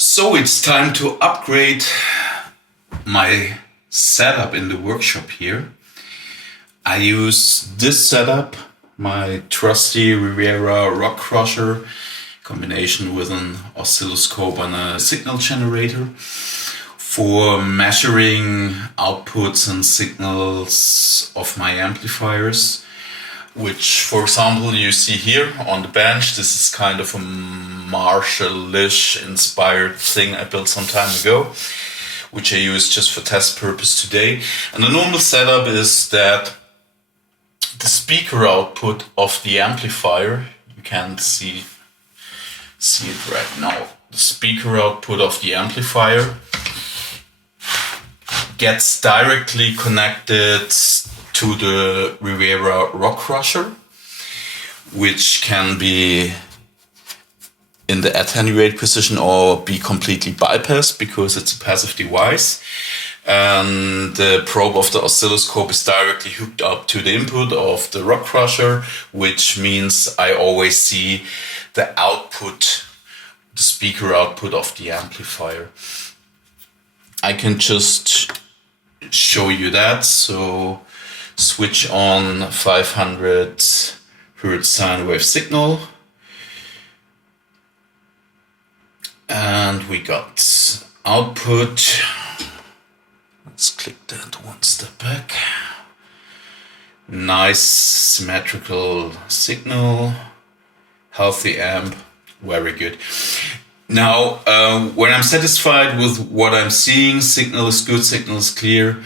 So it's time to upgrade my setup in the workshop here. I use this setup, my trusty Rivera rock crusher, combination with an oscilloscope and a signal generator for measuring outputs and signals of my amplifiers, which, for example, you see here on the bench. This is kind of a Marshall-ish inspired thing I built some time ago, which I use just for test purpose today. And the normal setup is that the speaker output of the amplifier, you can't see it right now, the speaker output of the amplifier gets directly connected to the Rivera rock crusher, which can be in the attenuate position or be completely bypassed because it's a passive device. And the probe of the oscilloscope is directly hooked up to the input of the rock crusher, which means I always see the output, the speaker output of the amplifier. I can just show you that. So switch on 500 Hertz sine wave signal. And we got output. Let's click that one step back. Nice symmetrical signal, healthy amp, very good. Now, when I'm satisfied with what I'm seeing, signal is good, signal is clear.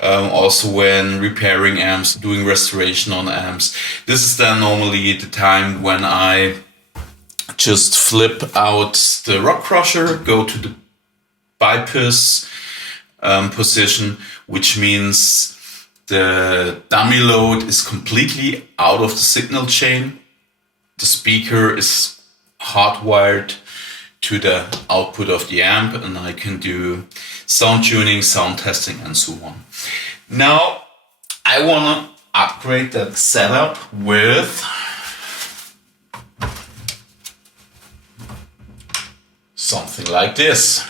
Also when repairing amps, doing restoration on amps, this is then normally the time when I just flip out the rock crusher, go to the bypass position, which means the dummy load is completely out of the signal chain. The speaker is hardwired to the output of the amp, and I can do sound tuning, sound testing, and so on. Now, I want to upgrade that setup with something like this.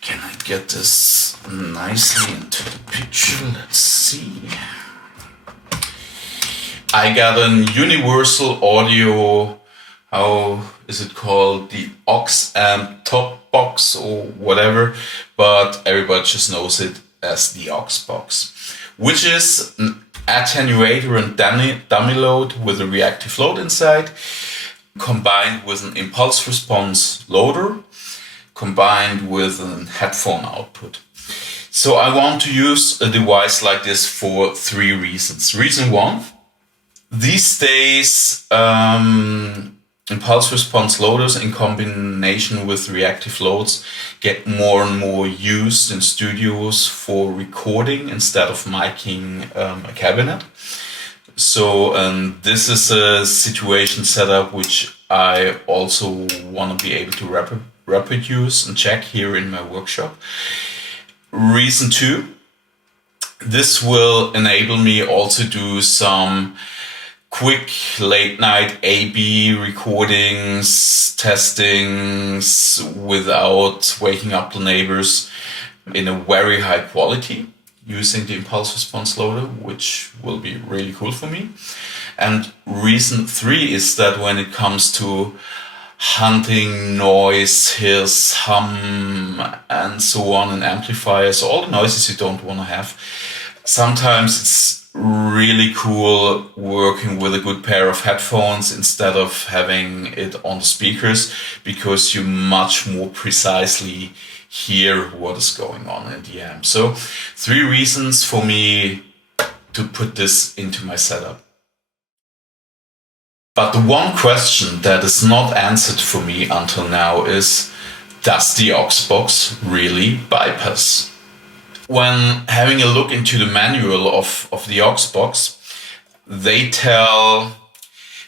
Can I get this nicely into the picture? Let's see. I got an universal audio, how is it called? The aux amp top box or whatever, but everybody just knows it as the aux box, which is an attenuator and dummy load with a reactive load inside, combined with an impulse response loader, combined with a headphone output. So I want to use a device like this for 3 reasons. Reason 1, these days impulse response loaders in combination with reactive loads get more and more used in studios for recording instead of miking a cabinet. So this is a situation setup which I also want to be able to reproduce and check here in my workshop. Reason 2, this will enable me also do some quick late night A/B recordings, testings without waking up the neighbors in a very high quality using the impulse response loader, which will be really cool for me. And reason 3 is that when it comes to hunting noise, hiss, hum, and so on, and amplifiers, all the noises you don't want to have, sometimes it's really cool working with a good pair of headphones instead of having it on the speakers, because you much more precisely hear what is going on in the amp. So 3 reasons for me to put this into my setup. But the one question that is not answered for me until now is, does the aux box really bypass? When having a look into the manual of the aux box, they tell,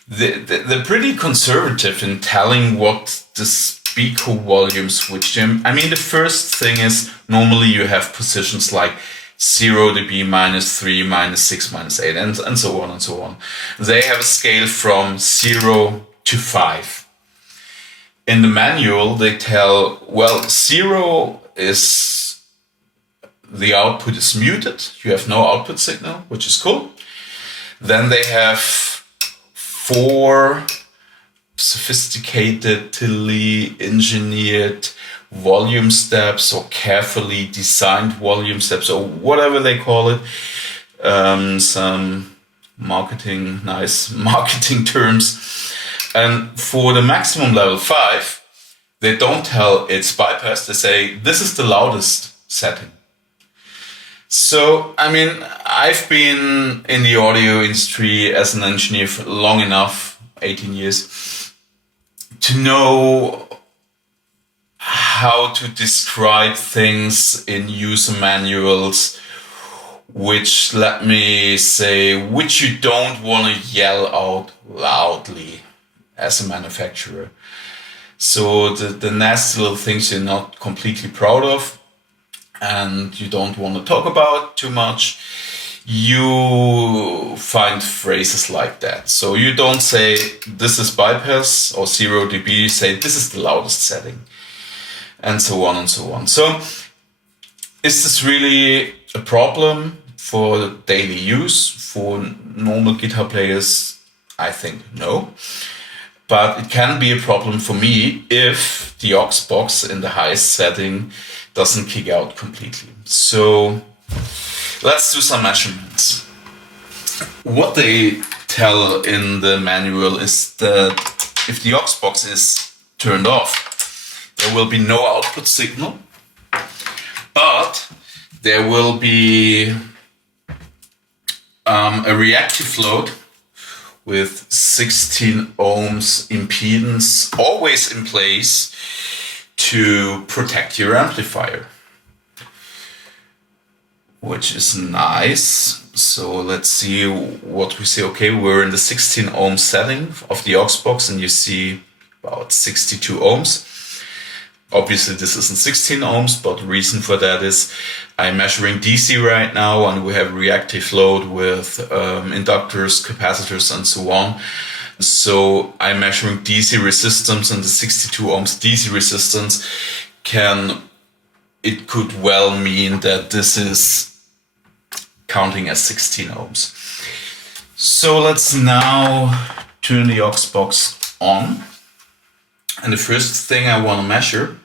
they're pretty conservative in telling what the speaker volume switch to. I mean, the first thing is normally you have positions like 0 dB, -3, -6, -8, and so on and so on. They have a scale from 0 to 5. In the manual, they tell, well, 0 is the output is muted. You have no output signal, which is cool. Then they have 4 sophisticatedly engineered volume steps or carefully designed volume steps or whatever they call it. Some nice marketing terms. And for the maximum level 5, they don't tell it's bypass. They say this is the loudest setting. So, I mean, I've been in the audio industry as an engineer for long enough, 18 years, to know how to describe things in user manuals, which, let me say, which you don't want to yell out loudly as a manufacturer. So the nasty little things you're not completely proud of and you don't want to talk about too much, you find phrases like that. So you don't say this is bypass or 0 dB, you say this is the loudest setting, and so on and so on. So is this really a problem for daily use for normal guitar players? I think no. But it can be a problem for me if the aux box in the highest setting doesn't kick out completely. So let's do some measurements. What they tell in the manual is that if the aux box is turned off, there will be no output signal, but there will be a reactive load with 16 ohms impedance always in place to protect your amplifier, which is nice. So let's see what we see. Okay, we're in the 16 ohm setting of the aux box and you see about 62 ohms. Obviously this isn't 16 ohms, but the reason for that is I'm measuring DC right now and we have reactive load with inductors, capacitors and so on. So I'm measuring DC resistance, and the 62 ohms DC resistance could well mean that this is counting as 16 ohms. So let's now turn the aux box on. And the first thing I want to measure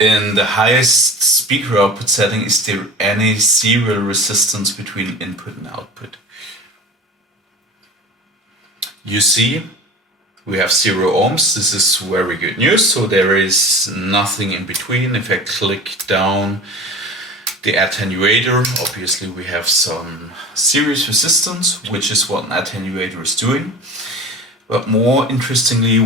in the highest speaker output setting, is there any serial resistance between input and output? You see, we have 0 ohms. This is very good news. So there is nothing in between. If I click down the attenuator, obviously we have some series resistance, which is what an attenuator is doing. But more interestingly,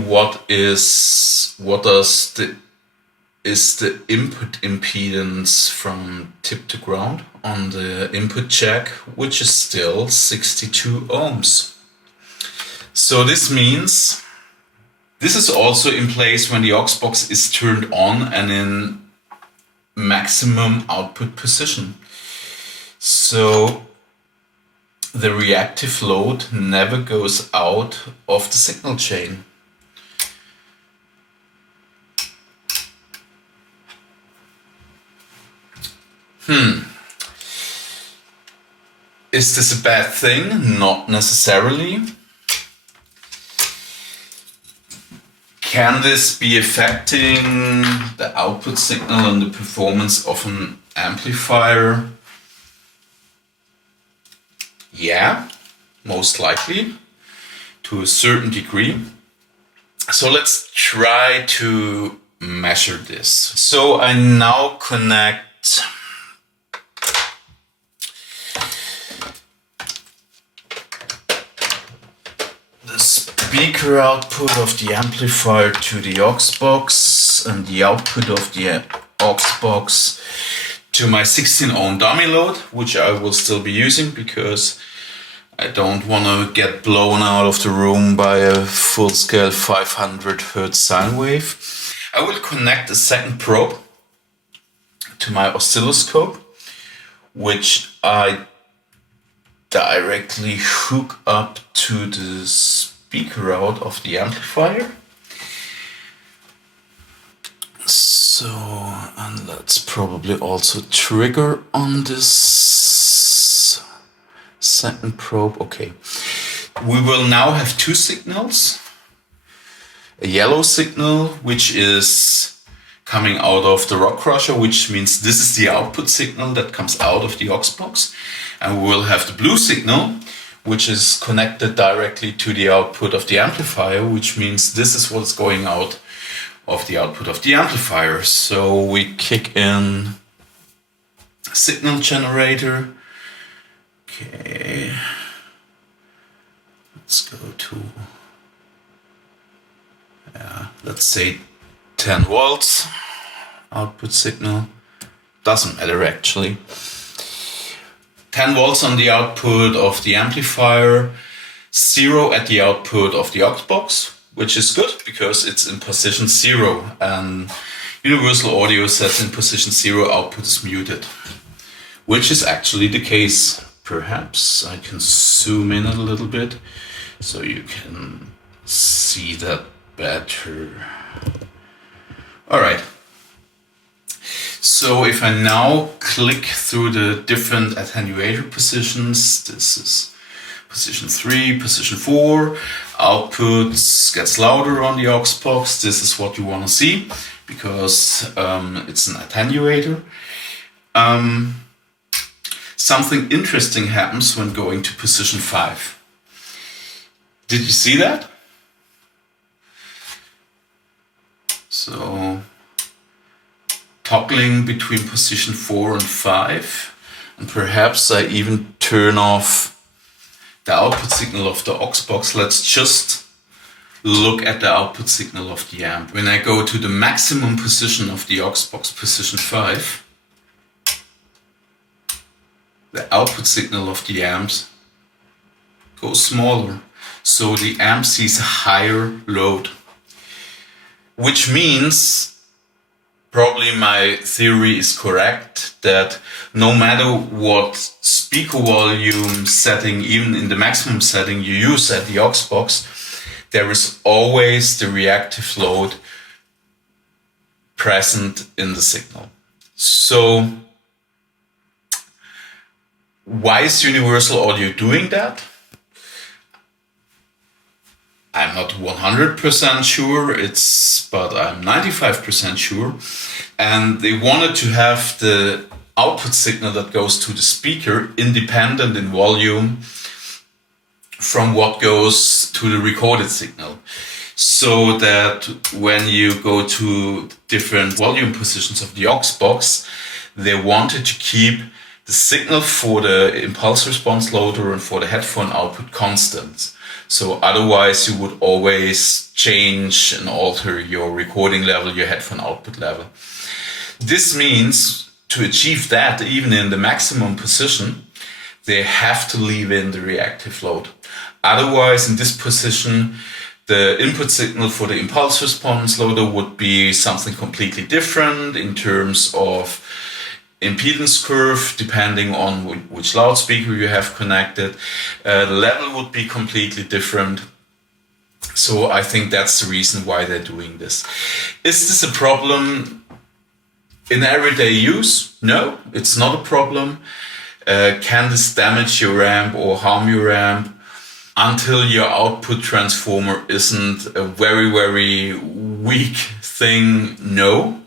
is the input impedance from tip to ground on the input jack, which is still 62 ohms. So this means this is also in place when the aux box is turned on and in maximum output position. So the reactive load never goes out of the signal chain. Is this a bad thing? Not necessarily. Can this be affecting the output signal and the performance of an amplifier? Yeah, most likely, to a certain degree. So let's try to measure this. So I now connect the speaker output of the amplifier to the aux box and the output of the aux box to my 16 ohm dummy load, which I will still be using because I don't want to get blown out of the room by a full-scale 500 Hz sine wave. I will connect a second probe to my oscilloscope, which I directly hook up to the speaker out of the amplifier. So, and let's probably also trigger on this second probe. Okay. We will now have two signals. A yellow signal, which is coming out of the rock crusher, which means this is the output signal that comes out of the aux box. And we will have the blue signal, which is connected directly to the output of the amplifier, which means this is what's going out of the output of the amplifier. So we kick in signal generator. Okay. Let's go to, let's say 10 volts output signal. Doesn't matter actually. 10 volts on the output of the amplifier, 0 at the output of the aux box, which is good because it's in position 0, and Universal Audio says in position 0 output is muted, which is actually the case. Perhaps I can zoom in a little bit so you can see that better. All right. So if I now click through the different attenuator positions, this is position 3, position 4, output gets louder on the aux box. This is what you want to see because it's an attenuator. Something interesting happens when going to position 5. Did you see that? So toggling between position 4 and 5, and perhaps I even turn off the output signal of the aux box. Let's just look at the output signal of the amp. When I go to the maximum position of the aux box, position 5, the output signal of the amps goes smaller. So the amp sees a higher load, which means probably my theory is correct that no matter what speaker volume setting, even in the maximum setting you use at the aux box, there is always the reactive load present in the signal. So why is Universal Audio doing that? I'm not 100% sure, but I'm 95% sure. And they wanted to have the output signal that goes to the speaker independent in volume from what goes to the recorded signal. So that when you go to different volume positions of the aux box, they wanted to keep the signal for the impulse response loader and for the headphone output constant. So otherwise you would always change and alter your recording level, your headphone output level. This means to achieve that, even in the maximum position, they have to leave in the reactive load. Otherwise, in this position, the input signal for the impulse response loader would be something completely different in terms of impedance curve, depending on which loudspeaker you have connected. The level would be completely different. So I think that's the reason why they're doing this. Is this a problem in everyday use? No, it's not a problem. Can this damage your amp or harm your amp? Until your output transformer isn't a very, very weak thing, no.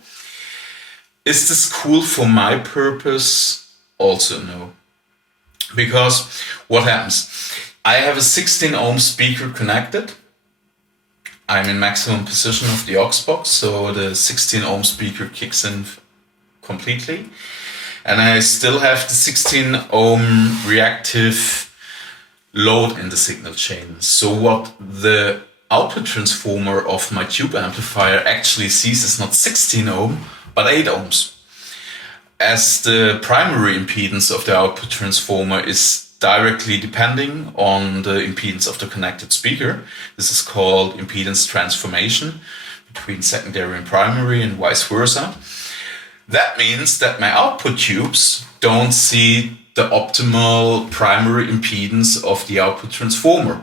Is this cool for my purpose? Also no. Because what happens? I have a 16 ohm speaker connected. I'm in maximum position of the aux box, so the 16 ohm speaker kicks in completely. And I still have the 16 ohm reactive load in the signal chain. So what the output transformer of my tube amplifier actually sees is not 16 ohm, but 8 ohms. As the primary impedance of the output transformer is directly depending on the impedance of the connected speaker, this is called impedance transformation between secondary and primary and vice versa. That means that my output tubes don't see the optimal primary impedance of the output transformer.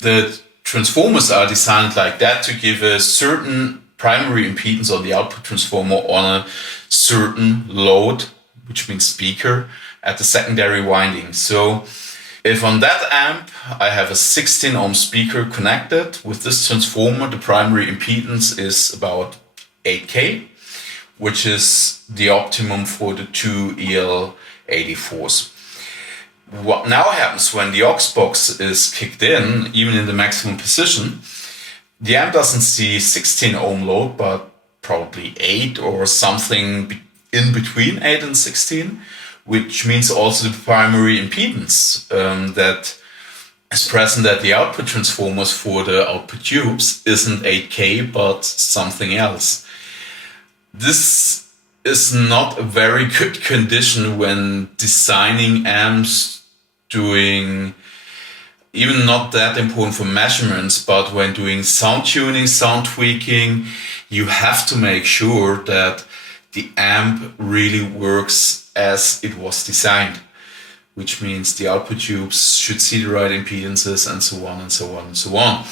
The transformers are designed like that to give a certain primary impedance or the output transformer on a certain load, which means speaker, at the secondary winding. So if on that amp I have a 16 ohm speaker connected with this transformer, the primary impedance is about 8K, which is the optimum for the two EL84s. What now happens when the aux box is kicked in, even in the maximum position, the amp doesn't see 16 ohm load, but probably 8 or something in between 8 and 16, which means also the primary impedance that is present at the output transformers for the output tubes isn't 8K, but something else. This is not a very good condition when designing amps, doing even not that important for measurements, but when doing sound tuning, sound tweaking, you have to make sure that the amp really works as it was designed, which means the output tubes should see the right impedances and so on and so on and so on.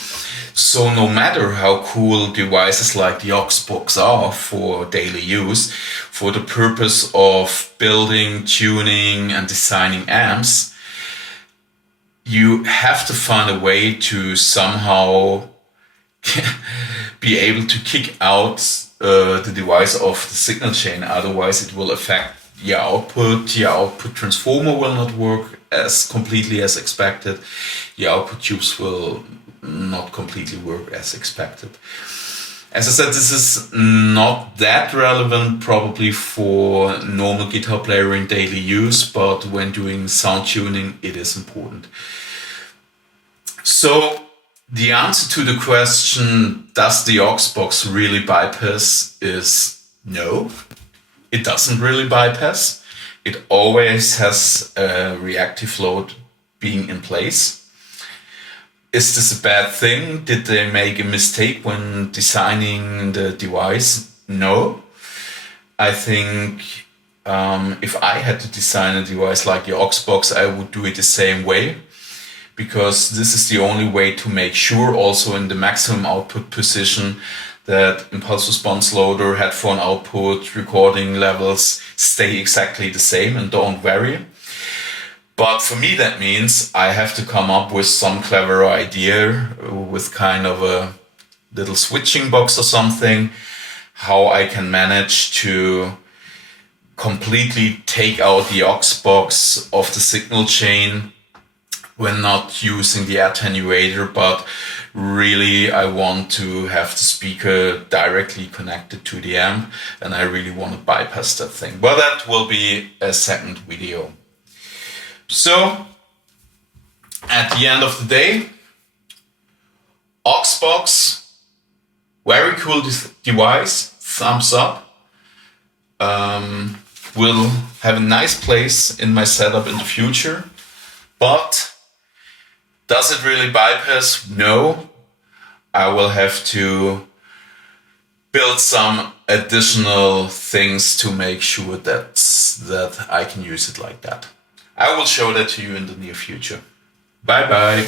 So no matter how cool devices like the aux box are for daily use, for the purpose of building, tuning and designing amps, you have to find a way to somehow be able to kick out the device off the signal chain. Otherwise it will affect your output transformer will not work as completely as expected, your output tubes will not completely work as expected. As I said, this is not that relevant probably for normal guitar player in daily use, but when doing sound tuning it is important. So the answer to the question, does the aux box really bypass, is no. It doesn't really bypass. It always has a reactive load being in place. Is this a bad thing? Did they make a mistake when designing the device? No. I think if I had to design a device like the aux box, I would do it the same way, because this is the only way to make sure also in the maximum output position that impulse response loader, headphone output, recording levels stay exactly the same and don't vary. But for me that means I have to come up with some clever idea with kind of a little switching box or something, how I can manage to completely take out the aux box of the signal chain when not using the attenuator, but really I want to have the speaker directly connected to the amp and I really want to bypass that thing. But that will be a second video. So at the end of the day, aux box, very cool device, thumbs up. Will have a nice place in my setup in the future, but does it really bypass? No. I will have to build some additional things to make sure that I can use it like that. I will show that to you in the near future. Bye bye.